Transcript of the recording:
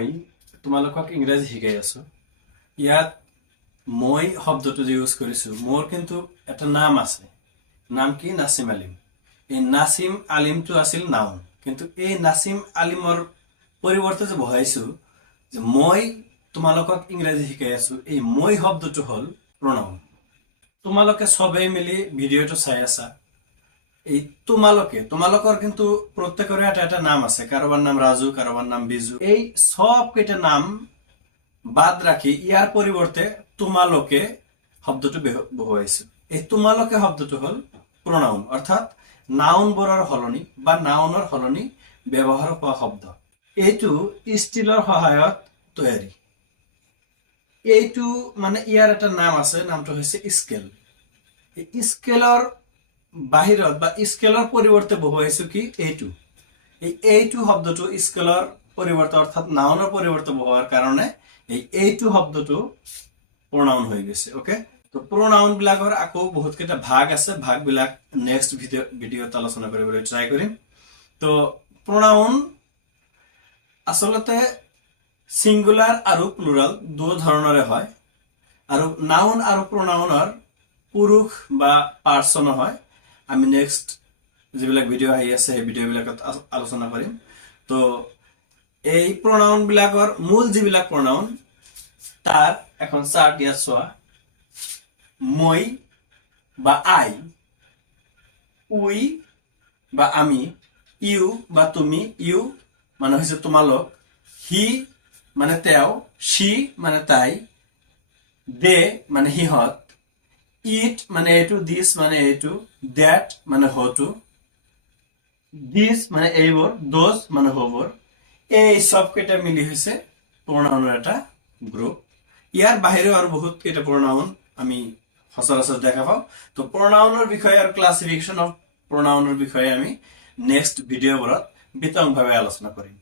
মই তোমালোকক ইংৰাজী শিকাই আছো। ইয়াত মই শব্দটো যে ইউজ কৰিছো, মোৰ কিন্তু এটা নাম আছে। নাম কি? নাছিম আলিম। এই নাছিম আলিমটো আছিল নাউন, কিন্তু এই নাছিম আলিমৰ পৰিৱৰ্তে যে বহাইছো যে মই তোমালোকক ইংৰাজী শিকাই আছো, এই মই শব্দটো হল প্ৰনাউন। তোমালোকে সবেই মিলি ভিডিঅ'টো চাই আছা। এই তোমালোকৰ কিন্তু প্ৰত্যেকৰে এটা এটা নাম আছে। কাৰোবাৰ নাম ৰাজু, কাৰোবাৰ নাম বিজু। এই সব কেইটা নাম বাদ ৰাখি ইয়াৰ পৰিৱৰ্তে তোমালোকে শব্দটো বহুৱাইছো। এই তোমালোকে শব্দটো হল প্ৰনাউন, অৰ্থাৎ নাউনবোৰৰ সলনি বা নাউনৰ সলনি ব্যৱহাৰ হোৱা শব্দ। এইটো ষ্টিলৰ সহায়ত তৈয়াৰী। এইটো মানে ইয়াৰ এটা নাম আছে, নামটো হৈছে স্কেল। এই স্কেলৰ বাহিৰত বা স্কেলৰ পৰিৱৰ্তে বহুৱাইছো কি? এইটো শব্দটো স্কেলৰ পৰিৱৰ্তে অৰ্থাৎ নাউনৰ পৰিৱৰ্তে বহুৱাৰ কাৰণে এইটো শব্দটো প্ৰনাউন হৈ গৈছে। ওকে, তো প্ৰনাউন বিলাকৰ আকৌ বহুত কেইটা ভাগ আছে। ভাগ বিলাক নেক্সট ভিডিঅ'ত আলোচনা কৰিবলৈ ট্ৰাই কৰিম। তো প্ৰনাউন আচলতে সিঙ্গুলাৰ আৰু প্লুৰাল দুই ধৰণৰে হয়, আৰু নাউন আৰু প্ৰনাউনৰ পুৰুষ বা পাৰ্সন হয়। আমি নেক্সট যিবিলাক ভিডিঅ' আহি আছে সেই ভিডিঅ'বিলাকত আলোচনা কৰিম। তো এই প্ৰনাউন বিলাকৰ মূল যিবিলাক প্ৰনাউন তাৰ এখন চাৰ্ট ইয়াত চোৱা। মই বা আই, উই বা আমি, ইউ বা তুমি, ইউ মানে হৈছে তোমালোক, হি মানে তেওঁ, সি মানে তাই, দে মানে সিহঁত, ইট মানে এইটো, দিস মানে এইটো, দ্যাট মানে হটো, দিস মানে এইবোৰ, দোজ মানে হবোৰ। এই সব কেইটা মিলি হৈছে প্ৰনাউনৰ এটা গ্ৰুপ। ইয়াৰ বাহিৰেও আৰু বহুত কেইটা প্ৰনাউন আমি সচৰাচৰ দেখা পাওঁ। তো প্ৰনাউনৰ বিষয়ে আৰু ক্লাছিফিকেশ্যন অফ প্ৰনাউনৰ বিষয়ে আমি নেক্সট ভিডিঅ'বোৰত বিতংভাৱে আলোচনা কৰিম।